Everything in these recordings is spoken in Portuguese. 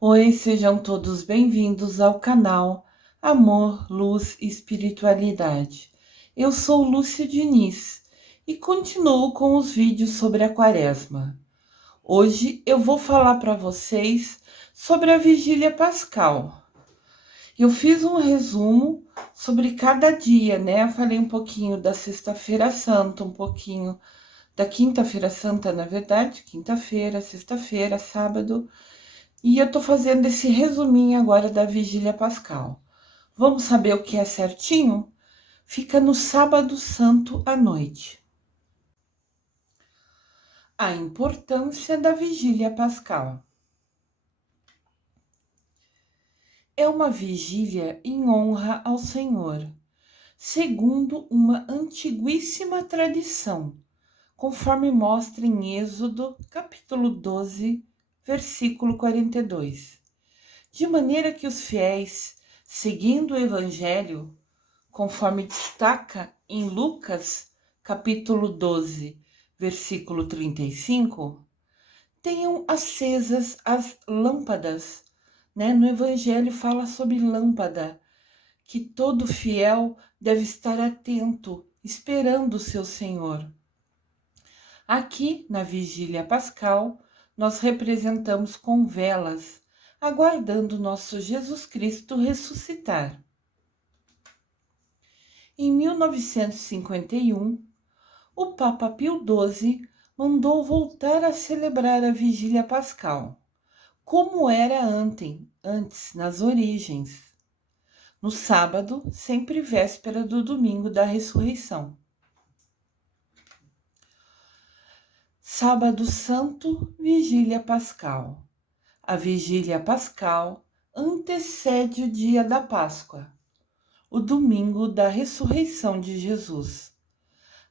Oi, sejam todos bem-vindos ao canal Amor, Luz e Espiritualidade. Eu sou Lúcia Diniz e continuo com os vídeos sobre a Quaresma. Hoje eu vou falar para vocês sobre a Vigília Pascal. Eu fiz um resumo sobre cada dia, né? Eu falei um pouquinho da Sexta-feira Santa, um pouquinho da Quinta-feira Santa, na verdade, quinta-feira, sexta-feira, sábado. E eu tô fazendo esse resuminho agora da Vigília Pascal. Vamos saber o que é certinho? Fica no Sábado Santo à noite. A importância da Vigília Pascal. É uma vigília em honra ao Senhor, segundo uma antiguíssima tradição, conforme mostra em Êxodo, capítulo 12, versículo 42. De maneira que os fiéis, seguindo o Evangelho, conforme destaca em Lucas, capítulo 12, versículo 35, tenham acesas as lâmpadas, né? No Evangelho fala sobre lâmpada, que todo fiel deve estar atento, esperando o seu Senhor. Aqui, na Vigília Pascal, nós representamos com velas, aguardando nosso Jesus Cristo ressuscitar. Em 1951, o Papa Pio XII mandou voltar a celebrar a Vigília Pascal, como era antes nas origens, no sábado, sempre véspera do domingo da ressurreição. Sábado Santo, Vigília Pascal. A Vigília Pascal antecede o dia da Páscoa, o domingo da ressurreição de Jesus.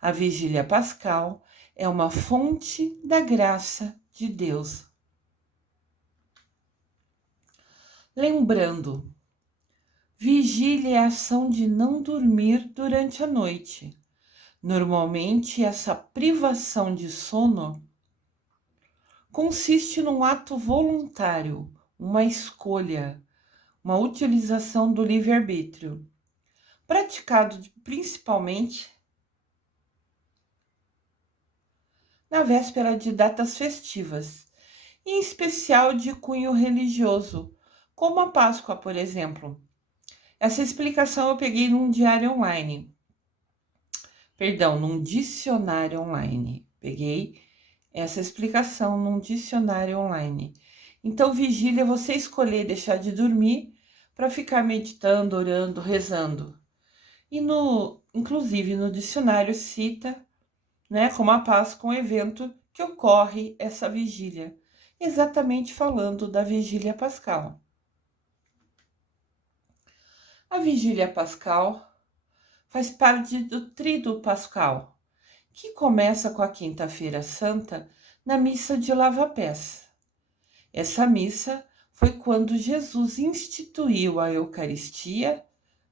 A Vigília Pascal é uma fonte da graça de Deus. Lembrando, vigília é a ação de não dormir durante a noite. Normalmente, essa privação de sono consiste num ato voluntário, uma escolha, uma utilização do livre-arbítrio, praticado principalmente na véspera de datas festivas, em especial de cunho religioso, como a Páscoa, por exemplo. Essa explicação eu peguei num diário online. Num dicionário online. Peguei essa explicação num dicionário online. Então, vigília é você escolher deixar de dormir para ficar meditando, orando, rezando. E inclusive no dicionário cita, né, como a Páscoa, um evento que ocorre essa vigília, exatamente falando da Vigília Pascal. A Vigília Pascal faz parte do Tríduo Pascal, que começa com a Quinta-feira Santa na missa de lava-pés. Essa missa foi quando Jesus instituiu a Eucaristia,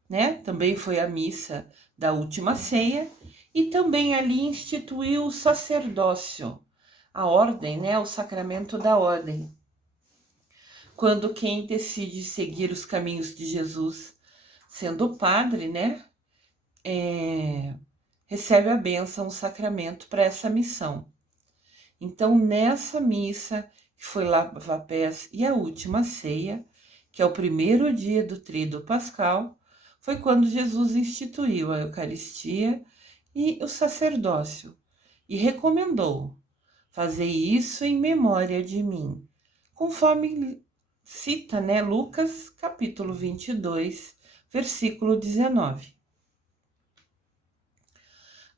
né? Também foi a missa da última ceia e também ali instituiu o sacerdócio, a ordem, né? O sacramento da ordem. Quando quem decide seguir os caminhos de Jesus, sendo padre, né? Recebe a bênção, o sacramento para essa missão. Então, nessa missa, que foi lava-pés e a última ceia, que é o primeiro dia do Tríduo Pascal, foi quando Jesus instituiu a Eucaristia e o sacerdócio e recomendou: "Fazei isso em memória de mim", conforme cita, né, Lucas, capítulo 22, versículo 19.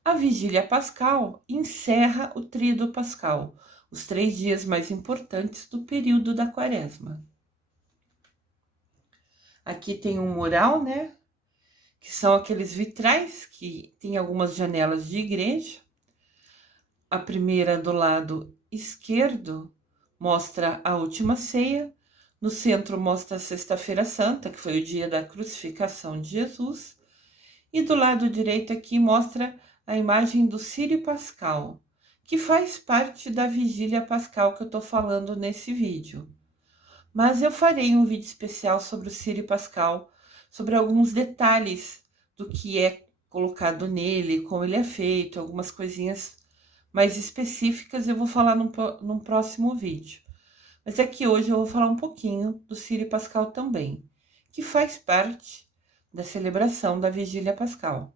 A Vigília Pascal encerra o Tríduo Pascal, os 3 dias mais importantes do período da Quaresma. Aqui tem um mural, né? Que são aqueles vitrais que tem algumas janelas de igreja. A primeira do lado esquerdo mostra a última ceia. No centro mostra a Sexta-feira Santa, que foi o dia da crucificação de Jesus. E do lado direito aqui mostra a imagem do Círio Pascal, que faz parte da Vigília Pascal que eu estou falando nesse vídeo. mas eu farei um vídeo especial sobre o Círio Pascal, sobre alguns detalhes do que é colocado nele, como ele é feito, algumas coisinhas mais específicas eu vou falar num próximo vídeo. Mas aqui hoje eu vou falar um pouquinho do Círio Pascal também, que faz parte da celebração da Vigília Pascal.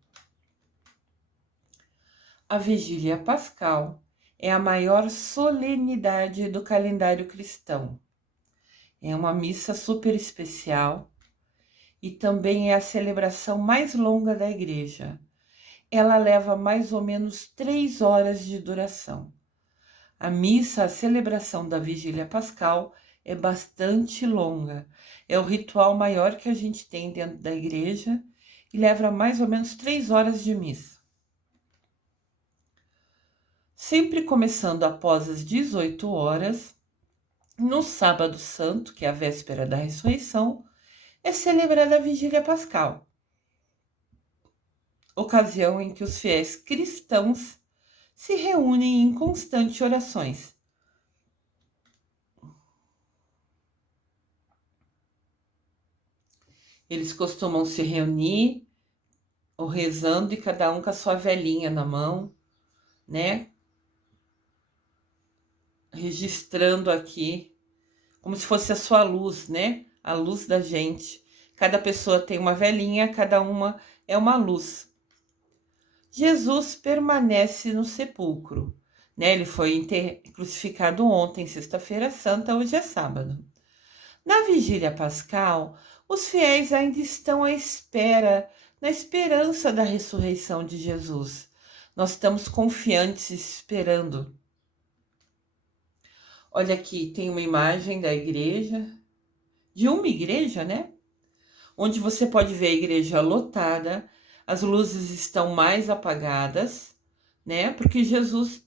A Vigília Pascal é a maior solenidade do calendário cristão. É uma missa super especial e também é a celebração mais longa da igreja. Ela leva mais ou menos 3 horas de duração. A missa, a celebração da Vigília Pascal é bastante longa. É o ritual maior que a gente tem dentro da igreja e leva mais ou menos 3 horas de missa. Sempre começando após as 18 horas, no sábado santo, que é a véspera da ressurreição, é celebrada a Vigília Pascal, ocasião em que os fiéis cristãos se reúnem em constantes orações. Eles costumam se reunir, ou rezando, e cada um com a sua velinha na mão, né? Registrando aqui, como se fosse a sua luz, né? A luz da gente. Cada pessoa tem uma velinha, cada uma é uma luz. Jesus permanece no sepulcro, né? Ele foi crucificado ontem, sexta-feira santa, hoje é sábado. Na Vigília Pascal, os fiéis ainda estão à espera, na esperança da ressurreição de Jesus. Nós estamos confiantes esperando. Olha aqui, tem uma imagem da igreja, de uma igreja, né? Onde você pode ver a igreja lotada, as luzes estão mais apagadas, né? Porque Jesus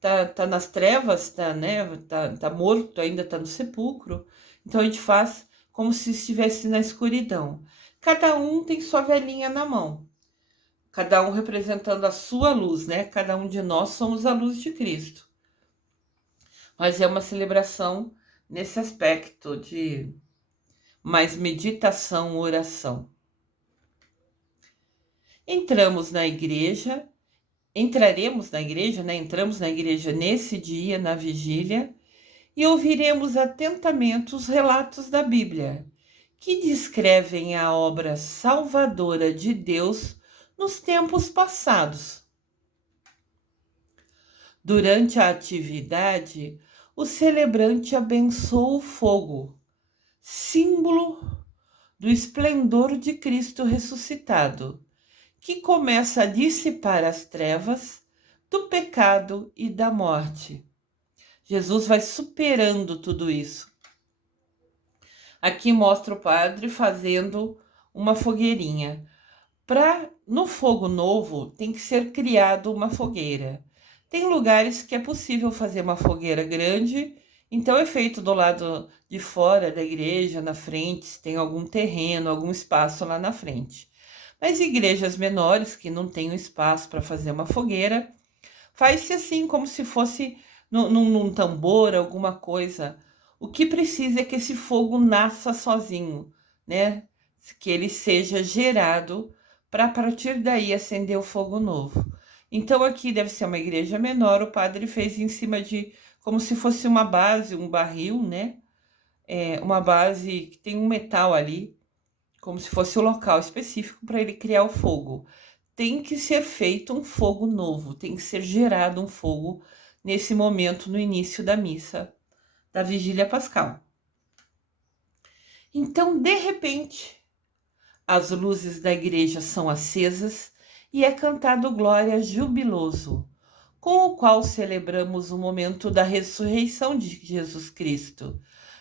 tá nas trevas, né? Tá morto, ainda tá no sepulcro. Então a gente faz como se estivesse na escuridão. Cada um tem sua velinha na mão. Cada um representando a sua luz, né? Cada um de nós somos a luz de Cristo. Mas é uma celebração nesse aspecto de mais meditação, oração. Entraremos na igreja, né? Entramos na igreja nesse dia, na vigília, e ouviremos atentamente os relatos da Bíblia, que descrevem a obra salvadora de Deus nos tempos passados. Durante a atividade, o celebrante abençoa o fogo, símbolo do esplendor de Cristo ressuscitado, que começa a dissipar as trevas do pecado e da morte. Jesus vai superando tudo isso. Aqui mostra o padre fazendo uma fogueirinha. No fogo novo tem que ser criado uma fogueira. Tem lugares que é possível fazer uma fogueira grande, então é feito do lado de fora da igreja, na frente, se tem algum terreno, algum espaço lá na frente. Mas igrejas menores, que não têm espaço para fazer uma fogueira, faz-se assim, como se fosse num tambor, alguma coisa. O que precisa é que esse fogo nasça sozinho, né? Que ele seja gerado para a partir daí acender o fogo novo. Então aqui deve ser uma igreja menor, o padre fez em cima de, como se fosse uma base, um barril, né? Uma base que tem um metal ali, como se fosse o local específico para ele criar o fogo. Tem que ser feito um fogo novo, tem que ser gerado um fogo nesse momento, no início da missa, da Vigília Pascal. Então, de repente, as luzes da igreja são acesas e é cantado Glória jubiloso, com o qual celebramos o momento da ressurreição de Jesus Cristo.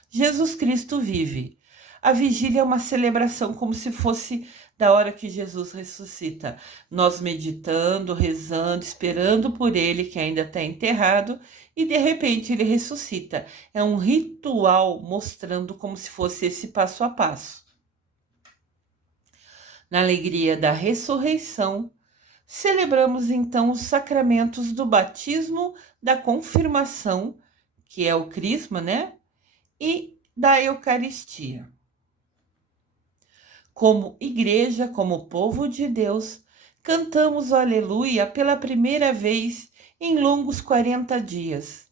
Jesus Cristo vive. A vigília é uma celebração como se fosse da hora que Jesus ressuscita. Nós meditando, rezando, esperando por ele que ainda está enterrado e de repente ele ressuscita. É um ritual mostrando como se fosse esse passo a passo. Na alegria da ressurreição, celebramos então os sacramentos do batismo, da confirmação, que é o crisma, né? E da Eucaristia. Como igreja, como povo de Deus, cantamos o Aleluia pela primeira vez em longos 40 dias.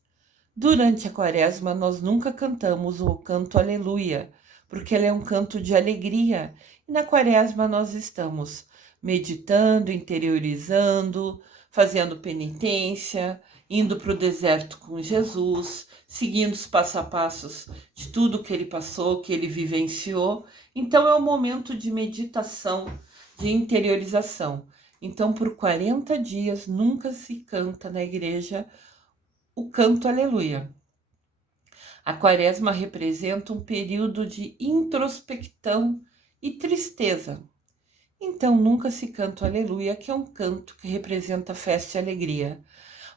Durante a quaresma, nós nunca cantamos o canto Aleluia, porque ele é um canto de alegria. E na quaresma nós estamos meditando, interiorizando, fazendo penitência, indo para o deserto com Jesus, seguindo os passo a passos de tudo que ele passou, que ele vivenciou. Então é um momento de meditação, de interiorização. Então, por 40 dias nunca se canta na igreja o canto Aleluia. A quaresma representa um período de introspecção e tristeza. Então nunca se canta o Aleluia, que é um canto que representa festa e alegria.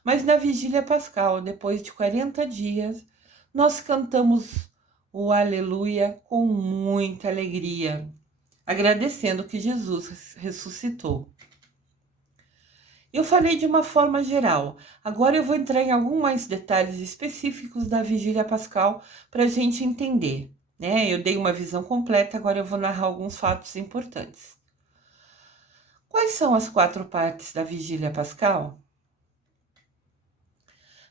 Mas na vigília pascal, depois de 40 dias, nós cantamos o Aleluia com muita alegria, agradecendo que Jesus ressuscitou. Eu falei de uma forma geral. Agora eu vou entrar em alguns mais detalhes específicos da vigília pascal para a gente entender, né? Eu dei uma visão completa, agora eu vou narrar alguns fatos importantes. Quais são as 4 partes da vigília pascal?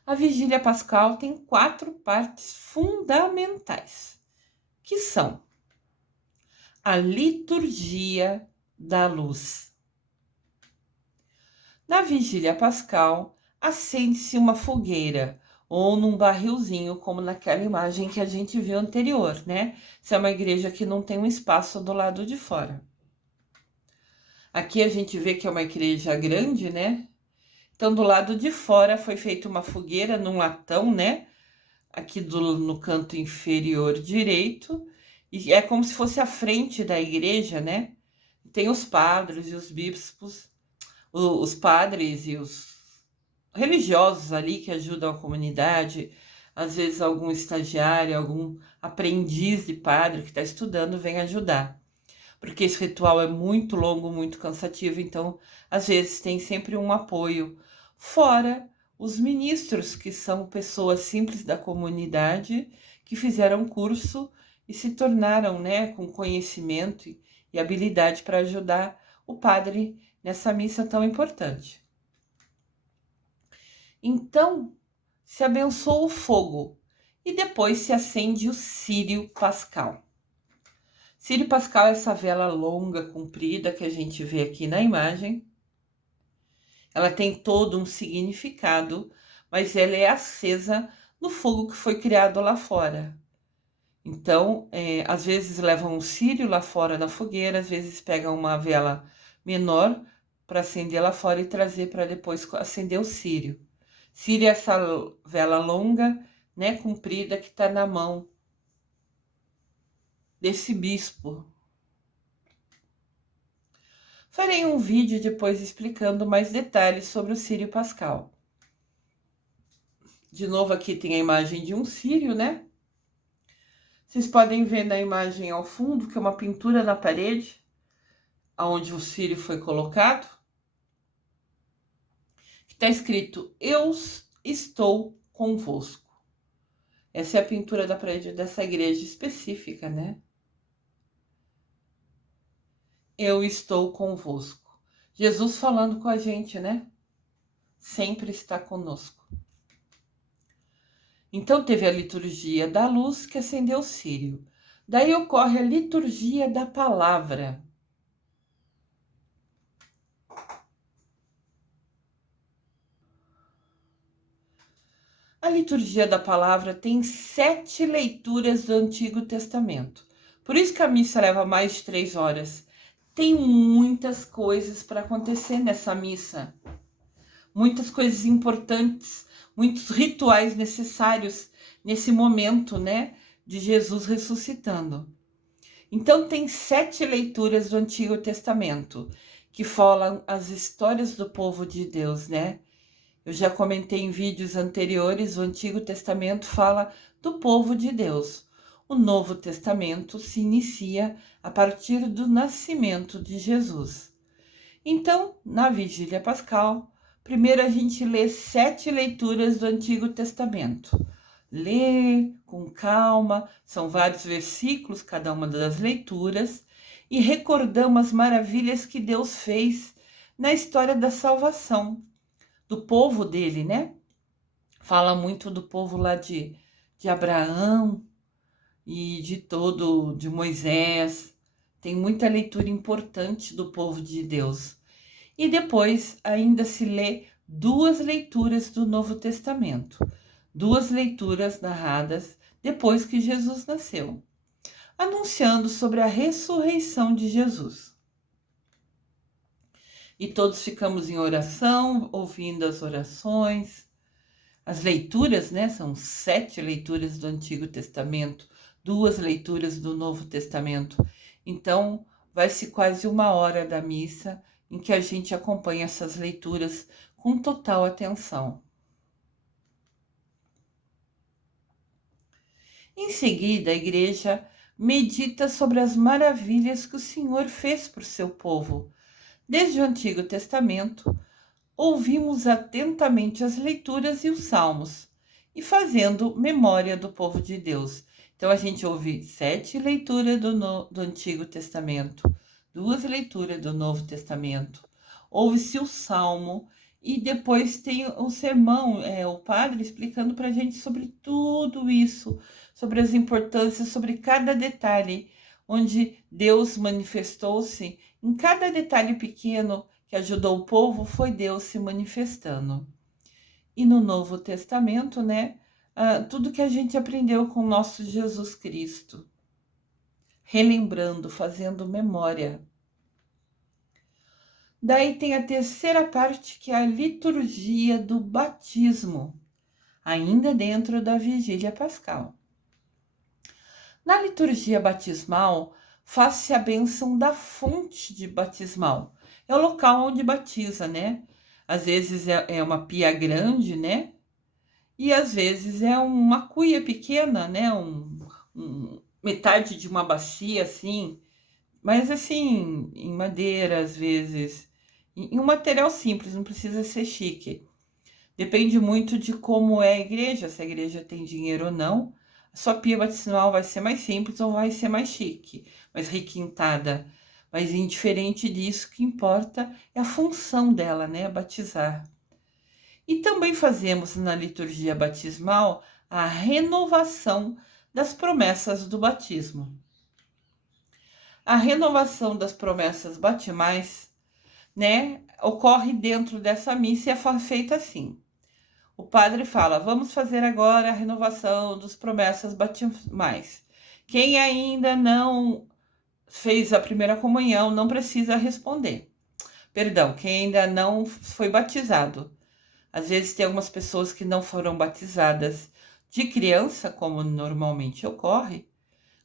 A vigília pascal tem 4 partes fundamentais, que são a liturgia da luz. Na vigília pascal, acende-se uma fogueira ou num barrilzinho, como naquela imagem que a gente viu anterior, né? Se é uma igreja que não tem um espaço do lado de fora. Aqui a gente vê que é uma igreja grande, né? Então, do lado de fora foi feita uma fogueira num latão, né? Aqui no canto inferior direito. E é como se fosse a frente da igreja, né? Tem os padres e os bispos, os padres e os religiosos ali que ajudam a comunidade, às vezes algum estagiário, algum aprendiz de padre que está estudando vem ajudar. Porque esse ritual é muito longo, muito cansativo, então às vezes tem sempre um apoio. Fora os ministros, que são pessoas simples da comunidade, que fizeram curso e se tornaram, né, com conhecimento e habilidade para ajudar o padre nessa missa tão importante. Então, se abençoa o fogo e depois se acende o círio pascal. Círio pascal é essa vela longa, comprida, que a gente vê aqui na imagem. Ela tem todo um significado, mas ela é acesa no fogo que foi criado lá fora. Então, às vezes levam um círio lá fora na fogueira, às vezes pegam uma vela menor para acender lá fora e trazer para depois acender o círio. Círio é essa vela longa, né, comprida, que está na mão desse bispo. Farei um vídeo depois explicando mais detalhes sobre o círio pascal. De novo, aqui tem a imagem de um círio, né? Vocês podem ver na imagem ao fundo que é uma pintura na parede, onde o círio foi colocado. Está escrito: Eu estou convosco. Essa é a pintura da parede dessa igreja específica, né? Eu estou convosco. Jesus falando com a gente, né? Sempre está conosco. Então teve a liturgia da luz, que acendeu o círio. Daí ocorre a liturgia da palavra. A liturgia da palavra tem 7 leituras do Antigo Testamento. Por isso que a missa leva mais de 3 horas. Tem muitas coisas para acontecer nessa missa. Muitas coisas importantes, muitos rituais necessários nesse momento, né, de Jesus ressuscitando. Então tem 7 leituras do Antigo Testamento que falam as histórias do povo de Deus, né? Eu já comentei em vídeos anteriores, o Antigo Testamento fala do povo de Deus. O Novo Testamento se inicia a partir do nascimento de Jesus. Então, na Vigília Pascal, primeiro a gente lê 7 leituras do Antigo Testamento. lê com calma, são vários versículos, cada uma das leituras, e recordamos as maravilhas que Deus fez na história da salvação do povo dele, né? Fala muito do povo lá de Abraão e de Moisés. Tem muita leitura importante do povo de Deus. E depois ainda se lê duas leituras do Novo Testamento, duas leituras narradas depois que Jesus nasceu, anunciando sobre a ressurreição de Jesus. E todos ficamos em oração, ouvindo as orações. As leituras, né? São 7 leituras do Antigo Testamento, 2 leituras do Novo Testamento. Então, vai-se quase 1 hora da missa em que a gente acompanha essas leituras com total atenção. Em seguida, a igreja medita sobre as maravilhas que o Senhor fez por seu povo. Desde o Antigo Testamento, ouvimos atentamente as leituras e os salmos, e fazendo memória do povo de Deus. Então a gente ouve 7 leituras do Antigo Testamento, 2 leituras do Novo Testamento, ouve-se o salmo, e depois tem o sermão, o padre explicando para a gente sobre tudo isso, sobre as importâncias, sobre cada detalhe, onde Deus manifestou-se em cada detalhe pequeno que ajudou o povo, foi Deus se manifestando. E no Novo Testamento, né, tudo que a gente aprendeu com o nosso Jesus Cristo, relembrando, fazendo memória. Daí tem a terceira parte, que é a liturgia do batismo, ainda dentro da vigília pascal. Na liturgia batismal, faz-se a bênção da fonte de batismal. É o local onde batiza, né? Às vezes é uma pia grande, né? E às vezes é uma cuia pequena, né? Metade de uma bacia, assim. Mas assim, em madeira, às vezes. Em um material simples, não precisa ser chique. Depende muito de como é a igreja, se a igreja tem dinheiro ou não. A sua pia batismal vai ser mais simples ou vai ser mais chique, mais requintada. Mas indiferente disso, o que importa é a função dela, né? Batizar. E também fazemos na liturgia batismal a renovação das promessas do batismo. A renovação das promessas batismais, né, ocorre dentro dessa missa e é feita assim. O padre fala: vamos fazer agora a renovação das promessas batismais. Quem ainda não fez a primeira comunhão não precisa responder. Perdão, quem ainda não foi batizado. Às vezes tem algumas pessoas que não foram batizadas de criança, como normalmente ocorre,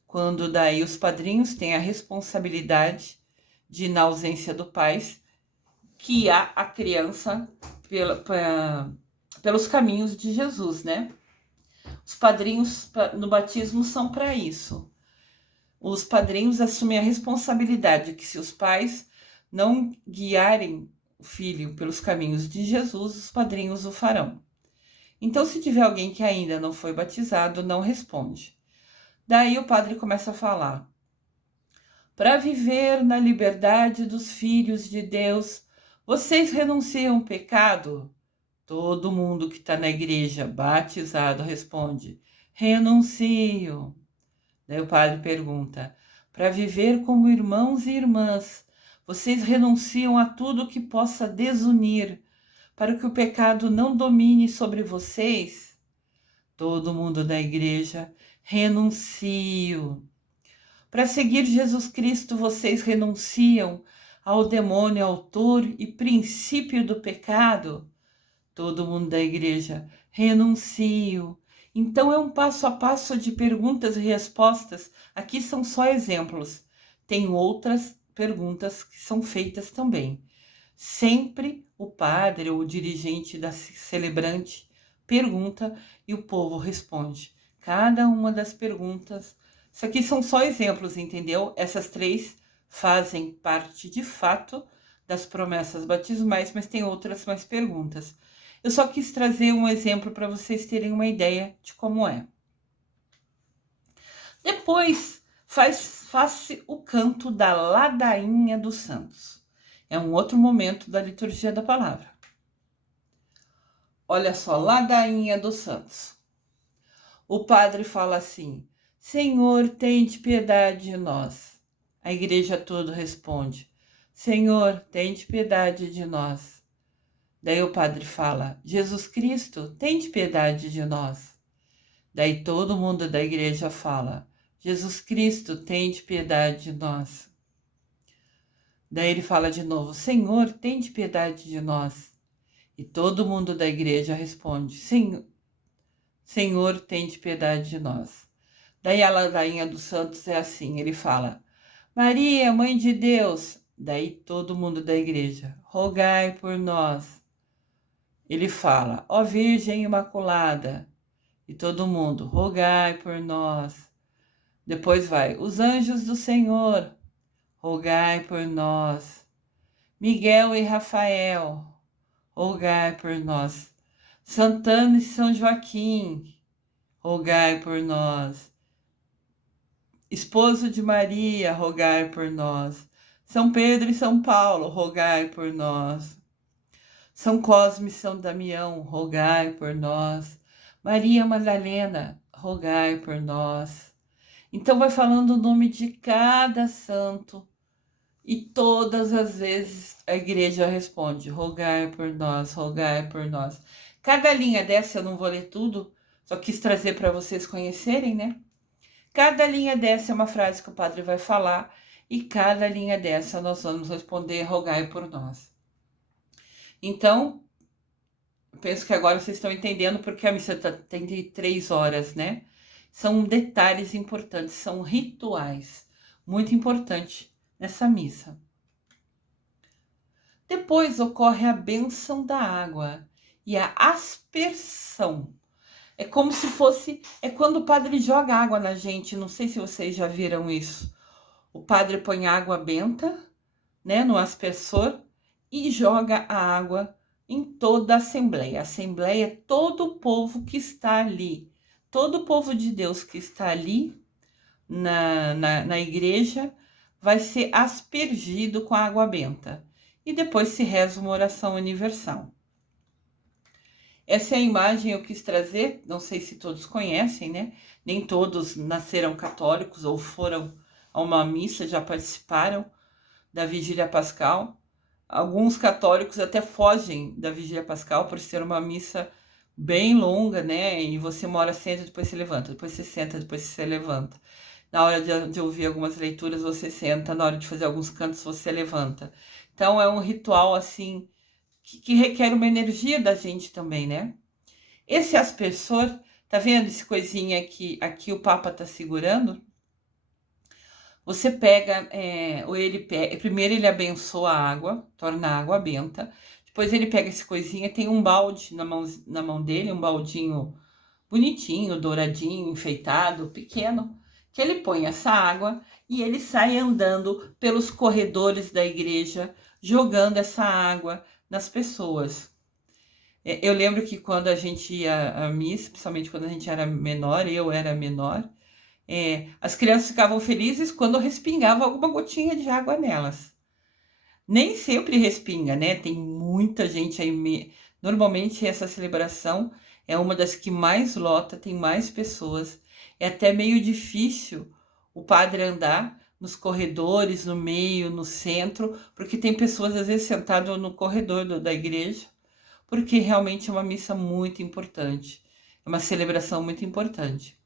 quando daí os padrinhos têm a responsabilidade de, na ausência do pai, guiar a criança pelos caminhos de Jesus, né? Os padrinhos no batismo são para isso. Os padrinhos assumem a responsabilidade que, se os pais não guiarem o filho pelos caminhos de Jesus, os padrinhos o farão. Então, se tiver alguém que ainda não foi batizado, não responde. Daí o padre começa a falar: para viver na liberdade dos filhos de Deus, vocês renunciam ao pecado? Todo mundo que está na igreja batizado responde: renuncio. Daí o padre pergunta: para viver como irmãos e irmãs, vocês renunciam a tudo que possa desunir, para que o pecado não domine sobre vocês? Todo mundo da igreja: renuncio. Para seguir Jesus Cristo, vocês renunciam ao demônio, autor e princípio do pecado? Todo mundo da igreja: renuncio. Então é um passo a passo de perguntas e respostas. Aqui são só exemplos. Tem outras perguntas que são feitas também. Sempre o padre ou o dirigente da celebrante pergunta e o povo responde. Cada uma das perguntas. Isso aqui são só exemplos, entendeu? Essas 3 fazem parte de fato das promessas batismais, mas tem outras mais perguntas. Eu só quis trazer um exemplo para vocês terem uma ideia de como é. Depois, faz-se o canto da ladainha dos santos. É um outro momento da liturgia da palavra. Olha só, ladainha dos santos. O padre fala assim: Senhor, tende piedade de nós. A igreja toda responde: Senhor, tende piedade de nós. Daí o padre fala: Jesus Cristo, tende piedade de nós. Daí todo mundo da igreja fala: Jesus Cristo, tende piedade de nós. Daí ele fala de novo: Senhor, tende piedade de nós. E todo mundo da igreja responde: Senhor, tende piedade de nós. Daí a ladainha dos santos é assim, ele fala: Maria, Mãe de Deus. Daí todo mundo da igreja: rogai por nós. Ele fala: ó Virgem Imaculada. E todo mundo: rogai por nós. Depois vai: os anjos do Senhor, rogai por nós. Miguel e Rafael, rogai por nós. Santana e São Joaquim, rogai por nós. Esposo de Maria, rogai por nós. São Pedro e São Paulo, rogai por nós. São Cosme e São Damião, rogai por nós. Maria Madalena, rogai por nós. Então vai falando o nome de cada santo e todas as vezes a igreja responde: rogai por nós, rogai por nós. Cada linha dessa, eu não vou ler tudo, só quis trazer para vocês conhecerem, né? Cada linha dessa é uma frase que o padre vai falar e cada linha dessa nós vamos responder: rogai por nós. Então, penso que agora vocês estão entendendo porque a missa tem de 3 horas, né? São detalhes importantes, são rituais muito importantes nessa missa. Depois ocorre a bênção da água e a aspersão. É como se fosse, é quando o padre joga água na gente, não sei se vocês já viram isso. O padre põe água benta, né, no aspersor e joga a água em toda a assembleia. A assembleia é todo o povo que está ali, todo o povo de Deus que está ali na igreja vai ser aspergido com a água benta. E depois se reza uma oração universal. Essa é a imagem que eu quis trazer, não sei se todos conhecem, né? Nem todos nasceram católicos ou foram a uma missa, já participaram da Vigília Pascal. Alguns católicos até fogem da Vigília Pascal por ser uma missa bem longa, né? E você uma hora senta, depois se levanta, depois você senta, depois você se levanta. Na hora de ouvir algumas leituras, você senta, na hora de fazer alguns cantos, você levanta. Então é um ritual assim que requer uma energia da gente também, né? Esse aspersor, tá vendo esse coisinha aqui o Papa tá segurando? Você pega, primeiro ele abençoa a água, torna a água benta. Depois ele pega esse coisinha, tem um balde na mão dele, um baldinho bonitinho, douradinho, enfeitado, pequeno, que ele põe essa água e ele sai andando pelos corredores da igreja, jogando essa água nas pessoas. Eu lembro que quando a gente ia à missa, principalmente quando a gente era menor, eu era menor, as crianças ficavam felizes quando respingava alguma gotinha de água nelas. Nem sempre respinga, né? Tem muita gente aí. Normalmente essa celebração é uma das que mais lota, tem mais pessoas. É até meio difícil o padre andar nos corredores, no meio, no centro, porque tem pessoas às vezes sentadas no corredor da igreja, porque realmente é uma missa muito importante, é uma celebração muito importante.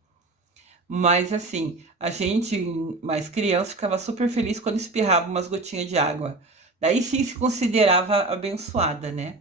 Mas assim, a gente, mais criança, ficava super feliz quando espirrava umas gotinhas de água. Daí sim se considerava abençoada, né?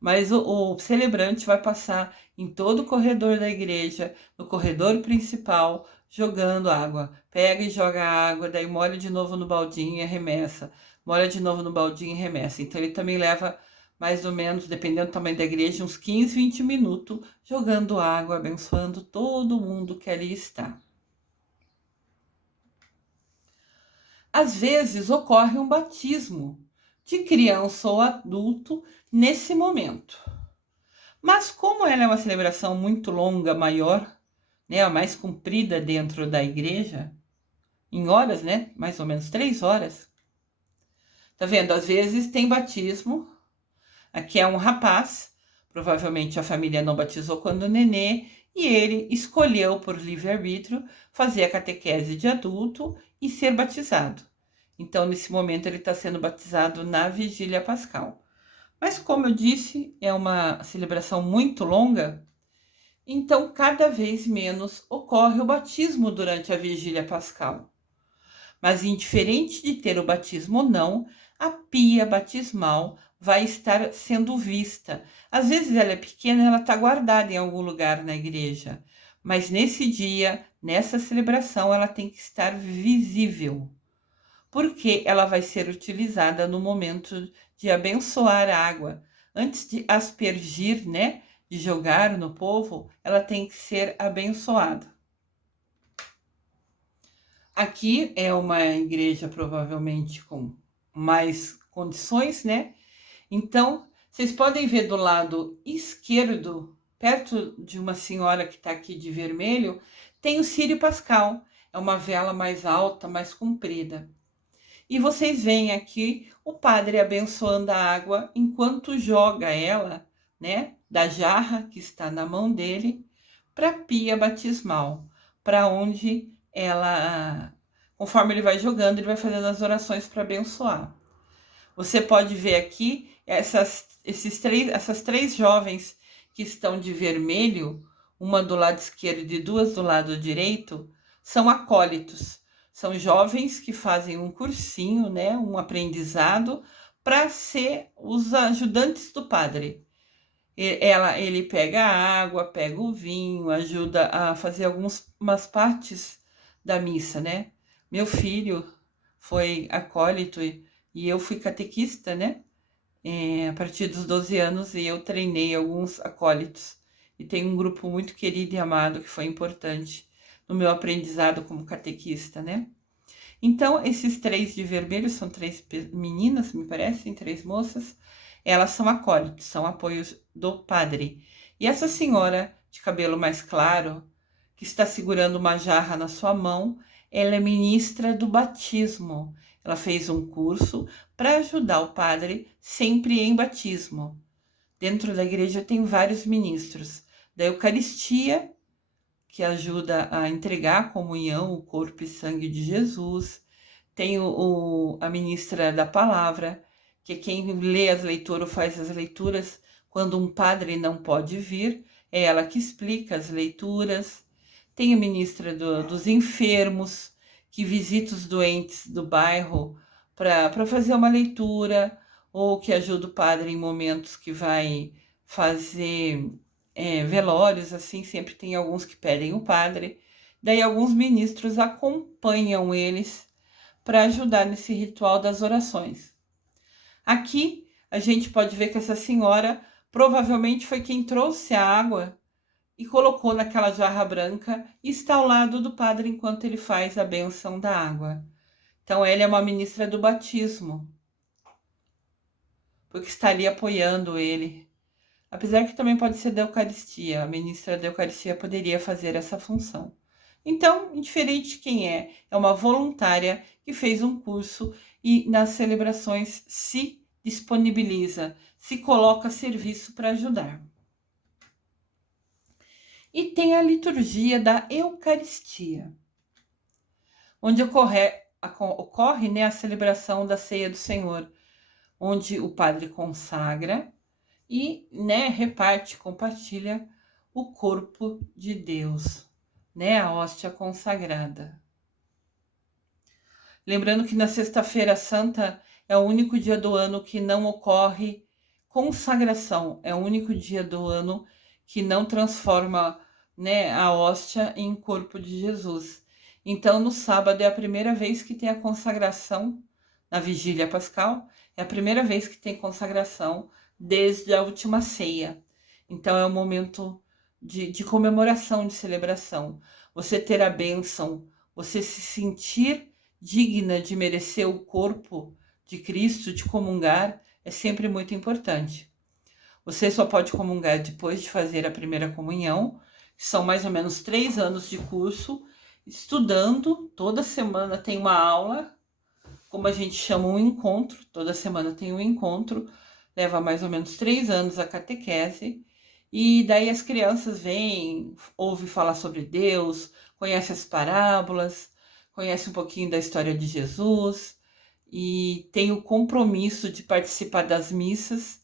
Mas o celebrante vai passar em todo o corredor da igreja, no corredor principal, jogando água. Pega e joga água, daí molha de novo no baldinho e arremessa. Molha de novo no baldinho e arremessa. Então ele também leva mais ou menos, dependendo do tamanho da igreja, uns 15, 20 minutos jogando água, abençoando todo mundo que ali está. Às vezes ocorre um batismo de criança ou adulto nesse momento. Mas como ela é uma celebração muito longa, maior, né, a mais comprida dentro da igreja, em horas, né, mais ou menos 3 horas. Tá vendo? Às vezes tem batismo. Aqui é um rapaz, provavelmente a família não batizou quando nenê, e ele escolheu por livre-arbítrio fazer a catequese de adulto e ser batizado. Então, nesse momento, ele está sendo batizado na Vigília Pascal. Mas, como eu disse, é uma celebração muito longa, então cada vez menos ocorre o batismo durante a Vigília Pascal. Mas, indiferente de ter o batismo ou não, a pia batismal vai estar sendo vista. Às vezes ela é pequena, ela está guardada em algum lugar na igreja, mas nesse dia, nessa celebração, ela tem que estar visível, porque ela vai ser utilizada no momento de abençoar a água. Antes de aspergir, né, de jogar no povo, ela tem que ser abençoada. Aqui é uma igreja provavelmente com mais condições, né? Então, vocês podem ver do lado esquerdo, perto de uma senhora que está aqui de vermelho, tem o Círio Pascal. É uma vela mais alta, mais comprida. E vocês veem aqui o padre abençoando a água enquanto joga ela, né, da jarra que está na mão dele, para a pia batismal, para onde ela, conforme ele vai jogando, ele vai fazendo as orações para abençoar. Você pode ver aqui essas três jovens que estão de vermelho, uma do lado esquerdo e duas do lado direito, são acólitos. São jovens que fazem um cursinho, né, um aprendizado para ser os ajudantes do padre. Ele pega a água, pega o vinho, ajuda a fazer algumas partes da missa, né? Meu filho foi acólito e eu fui catequista, né? A partir dos 12 anos e eu treinei alguns acólitos. E tem um grupo muito querido e amado que foi importante no meu aprendizado como catequista, né? Então, esses três de vermelho são três meninas, me parecem, três moças. Elas são acólitos, são apoios do padre. E essa senhora de cabelo mais claro, que está segurando uma jarra na sua mão, ela é ministra do batismo. Ela fez um curso para ajudar o padre sempre em batismo. Dentro da igreja tem vários ministros da Eucaristia, que ajuda a entregar a comunhão, o corpo e sangue de Jesus. Tem a ministra da palavra, que é quem lê as leituras ou faz as leituras quando um padre não pode vir, é ela que explica as leituras. Tem a ministra dos enfermos, que visita os doentes do bairro para fazer uma leitura, ou que ajuda o padre em momentos que vai fazer velórios, assim, sempre tem alguns que pedem o padre. Daí alguns ministros acompanham eles para ajudar nesse ritual das orações. Aqui a gente pode ver que essa senhora provavelmente foi quem trouxe a água e colocou naquela jarra branca e está ao lado do padre enquanto ele faz a bênção da água. Então, ela é uma ministra do batismo, porque está ali apoiando ele. Apesar que também pode ser da Eucaristia, a ministra da Eucaristia poderia fazer essa função. Então, indiferente de quem é uma voluntária que fez um curso e nas celebrações se disponibiliza, se coloca a serviço para ajudar. E tem a liturgia da Eucaristia, onde ocorre, né, a celebração da Ceia do Senhor, onde o padre consagra e, né, reparte, compartilha o corpo de Deus, né, a hóstia consagrada. Lembrando que na Sexta-feira Santa é o único dia do ano que não ocorre consagração, é o único dia do ano que não transforma, né, a hóstia em corpo de Jesus. Então, no sábado é a primeira vez que tem a consagração, na Vigília Pascal, é a primeira vez que tem consagração desde a última ceia. Então, é um momento de comemoração, de celebração. Você ter a bênção, você se sentir digna de merecer o corpo de Cristo, de comungar, é sempre muito importante. Você só pode comungar depois de fazer a primeira comunhão. São mais ou menos 3 anos de curso, estudando. Toda semana tem uma aula, como a gente chama, um encontro. Toda semana tem um encontro. Leva mais ou menos 3 anos a catequese. E daí as crianças vêm, ouvem falar sobre Deus, conhecem as parábolas, conhecem um pouquinho da história de Jesus e tem o compromisso de participar das missas.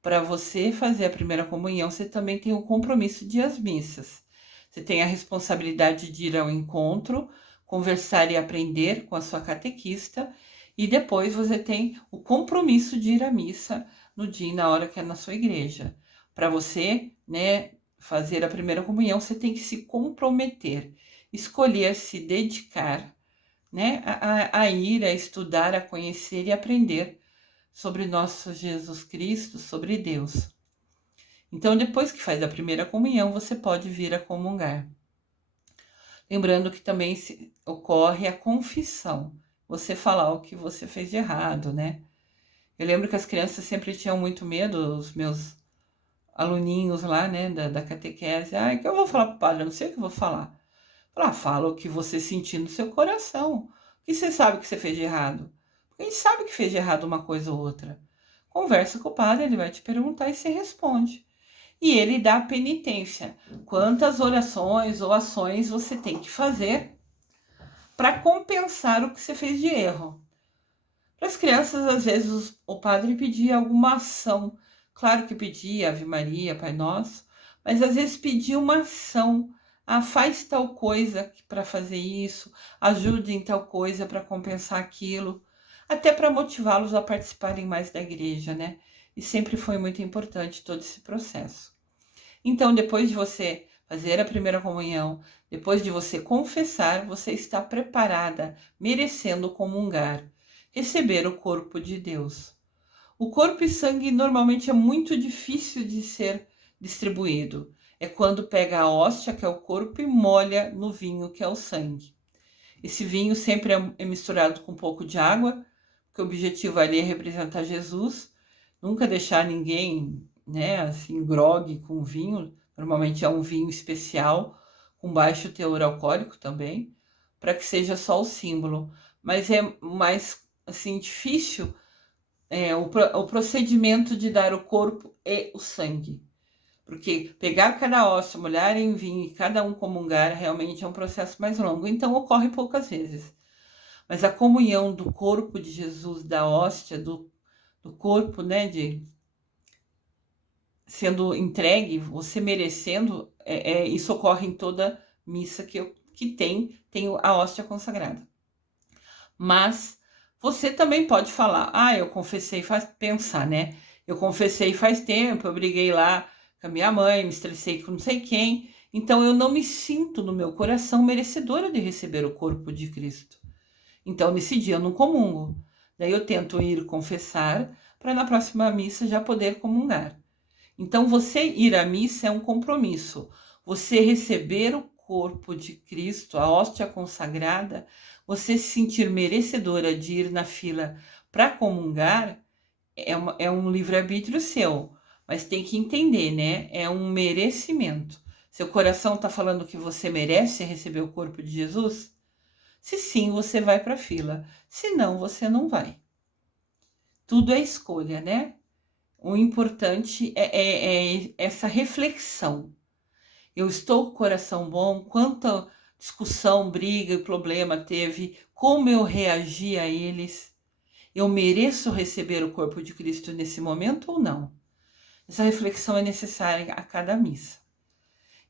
Para você fazer a primeira comunhão, você também tem o compromisso de ir às missas. Você tem a responsabilidade de ir ao encontro, conversar e aprender com a sua catequista, e depois você tem o compromisso de ir à missa no dia e na hora que é na sua igreja. Para você, né, fazer a primeira comunhão, você tem que se comprometer, escolher se dedicar, né, a ir, a estudar, a conhecer e aprender sobre nosso Jesus Cristo, sobre Deus. Então, depois que faz a primeira comunhão, você pode vir a comungar. Lembrando que também ocorre a confissão. Você falar o que você fez de errado, né? Eu lembro que as crianças sempre tinham muito medo, os meus aluninhos lá, né, da catequese. Ah, que eu vou falar para o padre? Eu não sei o que eu vou falar. Fala o que você sentir no seu coração. O que você sabe que você fez de errado? Porque a gente sabe que fez de errado uma coisa ou outra. Conversa com o padre, ele vai te perguntar e você responde. E ele dá a penitência. Quantas orações ou ações você tem que fazer para compensar o que você fez de erro? Para as crianças, às vezes, o padre pedia alguma ação. Claro que pedia Ave Maria, Pai Nosso, mas às vezes pedia uma ação. Ah, faz tal coisa para fazer isso, ajude em tal coisa para compensar aquilo, até para motivá-los a participarem mais da igreja, né? E sempre foi muito importante todo esse processo. Então, depois de você fazer a primeira comunhão, depois de você confessar, você está preparada, merecendo comungar, receber o corpo de Deus. O corpo e sangue normalmente é muito difícil de ser distribuído. É quando pega a hóstia, que é o corpo, e molha no vinho, que é o sangue. Esse vinho sempre é misturado com um pouco de água, porque o objetivo ali é representar Jesus, nunca deixar ninguém, né, assim, grogue com vinho. Normalmente é um vinho especial, com baixo teor alcoólico também, para que seja só o símbolo. Mas é mais, assim, difícil o procedimento de dar o corpo e o sangue. Porque pegar cada hóstia, molhar em vinho e cada um comungar realmente é um processo mais longo, então ocorre poucas vezes. Mas a comunhão do corpo de Jesus, da hóstia, do corpo, né, de sendo entregue, você merecendo, isso ocorre em toda missa que tem a hóstia consagrada. Mas você também pode falar, eu confessei pensar, né? Eu confessei faz tempo, eu briguei lá com a minha mãe, me estressei com não sei quem, então eu não me sinto no meu coração merecedora de receber o corpo de Cristo. Então, nesse dia eu não comungo. Daí eu tento ir confessar para na próxima missa já poder comungar. Então, você ir à missa é um compromisso. Você receber o corpo de Cristo, a hóstia consagrada, você se sentir merecedora de ir na fila para comungar, é um livre-arbítrio seu. Mas tem que entender, né? É um merecimento. Seu coração está falando que você merece receber o corpo de Jesus? Se sim, você vai para a fila. Se não, você não vai. Tudo é escolha, né? O importante é essa reflexão. Eu estou com o coração bom? Quanta discussão, briga e problema teve? Como eu reagi a eles? Eu mereço receber o corpo de Cristo nesse momento ou não? Essa reflexão é necessária a cada missa.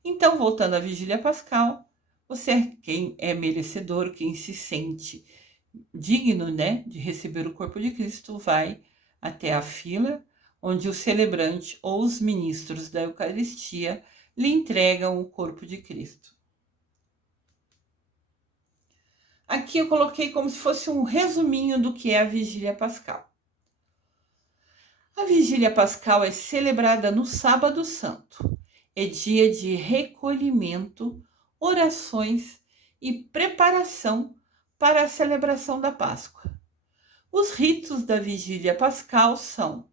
Então, voltando à Vigília Pascal, você é quem é merecedor, quem se sente digno, né, de receber o corpo de Cristo, vai até a fila, onde o celebrante ou os ministros da Eucaristia lhe entregam o corpo de Cristo. Aqui eu coloquei como se fosse um resuminho do que é a Vigília Pascal. A Vigília Pascal é celebrada no Sábado Santo. É dia de recolhimento, orações e preparação para a celebração da Páscoa. Os ritos da Vigília Pascal são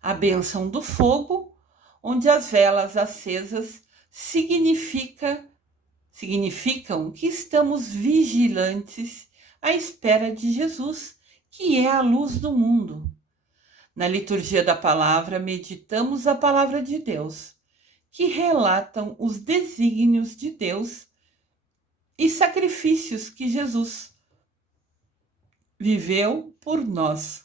a bênção do fogo, onde as velas acesas significam que estamos vigilantes à espera de Jesus, que é a luz do mundo. Na liturgia da palavra, meditamos a palavra de Deus, que relatam os desígnios de Deus e sacrifícios que Jesus viveu por nós.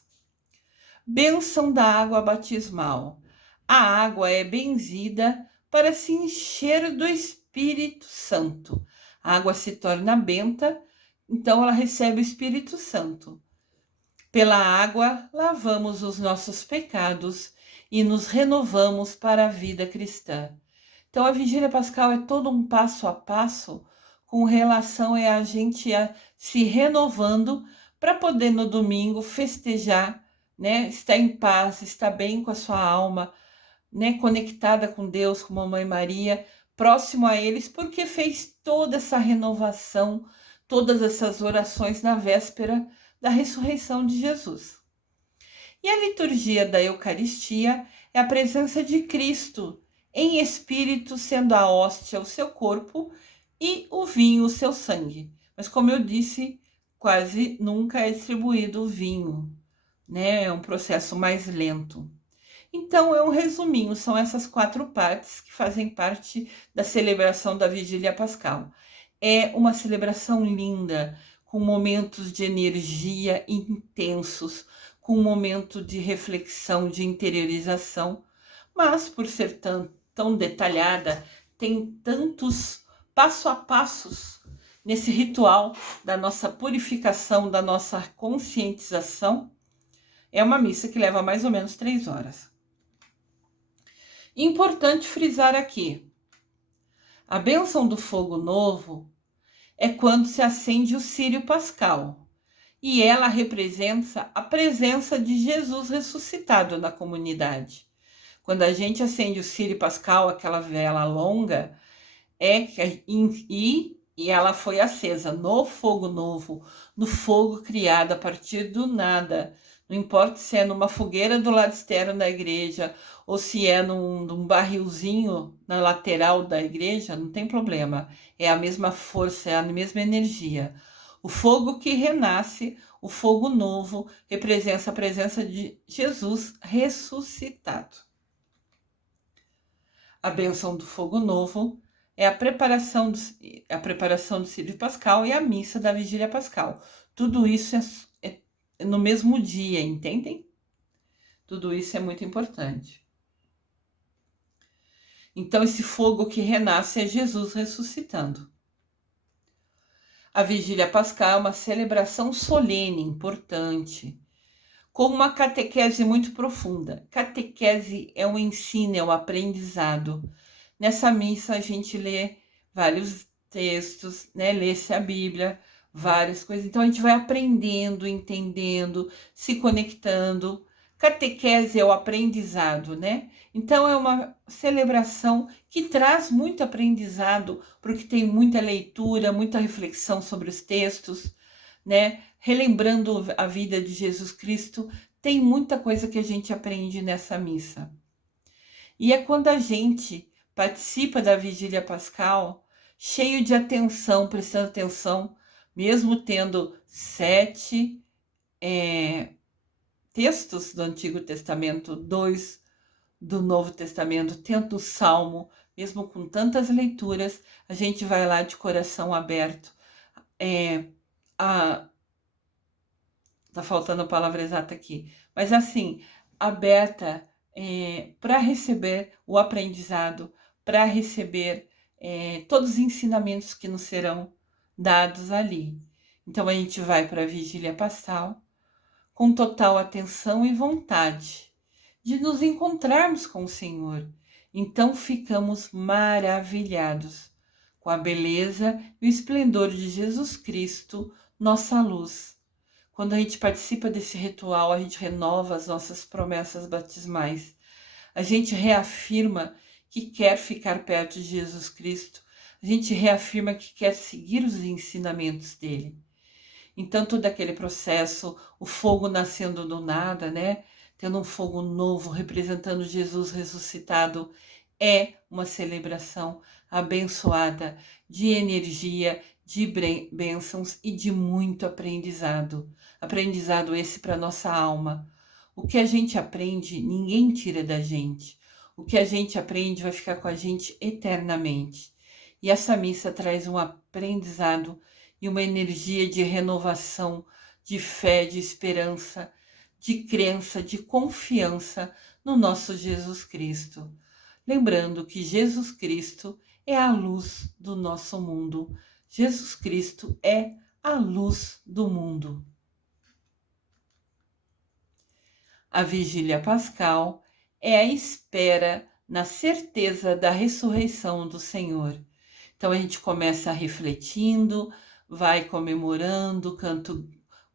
Bênção da água batismal. A água é benzida para se encher do Espírito Santo. A água se torna benta, então ela recebe o Espírito Santo. Pela água, lavamos os nossos pecados e nos renovamos para a vida cristã. Então, a Vigília Pascal é todo um passo a passo com relação a gente se renovando para poder no domingo festejar, né? Estar em paz, estar bem com a sua alma, né? Conectada com Deus, com Mamãe Maria, próximo a eles, porque fez toda essa renovação, todas essas orações na véspera da ressurreição de Jesus. E a liturgia da Eucaristia é a presença de Cristo em espírito, sendo a hóstia o seu corpo e o vinho o seu sangue. Mas como eu disse, quase nunca é distribuído o vinho, né? É um processo mais lento. Então, é um resuminho, são essas 4 partes que fazem parte da celebração da Vigília Pascal. É uma celebração linda, com momentos de energia intensos, com um momento de reflexão, de interiorização, mas por ser tão detalhada, tem tantos passo a passos nesse ritual da nossa purificação, da nossa conscientização. É uma missa que leva mais ou menos 3 horas. Importante frisar aqui, a bênção do fogo novo é quando se acende o círio pascal, e ela representa a presença de Jesus ressuscitado na comunidade. Quando a gente acende o círio pascal, aquela vela longa, e ela foi acesa no fogo novo, no fogo criado a partir do nada. Não importa se é numa fogueira do lado externo da igreja ou se é num barrilzinho na lateral da igreja, não tem problema. É a mesma força, é a mesma energia. O fogo que renasce, o fogo novo, representa a presença de Jesus ressuscitado. A bênção do fogo novo é a preparação do círio pascal e a missa da vigília pascal. Tudo isso é no mesmo dia, entendem? Tudo isso é muito importante. Então, esse fogo que renasce é Jesus ressuscitando. A vigília pascal é uma celebração solene, importante, com uma catequese muito profunda. Catequese é o ensino, é o aprendizado. Nessa missa a gente lê vários textos, né? Lê-se a Bíblia, várias coisas. Então a gente vai aprendendo, entendendo, se conectando. Catequese é o aprendizado, né? Então é uma celebração que traz muito aprendizado, porque tem muita leitura, muita reflexão sobre os textos, né? Relembrando a vida de Jesus Cristo, tem muita coisa que a gente aprende nessa missa. E é quando a gente participa da Vigília Pascal, cheio de atenção, prestando atenção, mesmo tendo 7 textos do Antigo Testamento, 2 do Novo Testamento, tendo o Salmo, mesmo com tantas leituras, a gente vai lá de coração aberto. Tá faltando a palavra exata aqui, mas assim, aberta para receber o aprendizado, para receber todos os ensinamentos que nos serão dados ali. Então a gente vai para a Vigília Pascal com total atenção e vontade de nos encontrarmos com o Senhor. Então ficamos maravilhados com a beleza e o esplendor de Jesus Cristo, nossa luz. Quando a gente participa desse ritual, a gente renova as nossas promessas batismais. A gente reafirma que quer ficar perto de Jesus Cristo. A gente reafirma que quer seguir os ensinamentos dele. Então, todo aquele processo, o fogo nascendo do nada, né? tendo um fogo novo, representando Jesus ressuscitado, é uma celebração abençoada de energia, de bênçãos e de muito aprendizado. Aprendizado esse para nossa alma. O que a gente aprende, ninguém tira da gente. O que a gente aprende vai ficar com a gente eternamente. E essa missa traz um aprendizado e uma energia de renovação, de fé, de esperança, de crença, de confiança no nosso Jesus Cristo. Lembrando que Jesus Cristo é a luz do nosso mundo. Jesus Cristo é a luz do mundo. A vigília pascal é a espera na certeza da ressurreição do Senhor. Então a gente começa refletindo, vai comemorando, canta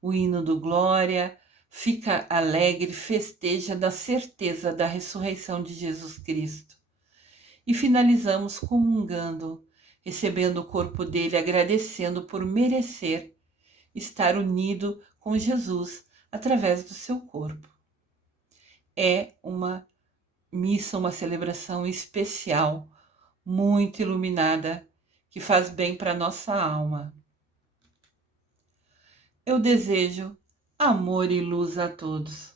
o hino do Glória, fica alegre, festeja da certeza da ressurreição de Jesus Cristo. E finalizamos comungando, recebendo o corpo dele, agradecendo por merecer estar unido com Jesus através do seu corpo. É uma missa, uma celebração especial, muito iluminada, que faz bem para nossa alma. Eu desejo amor e luz a todos.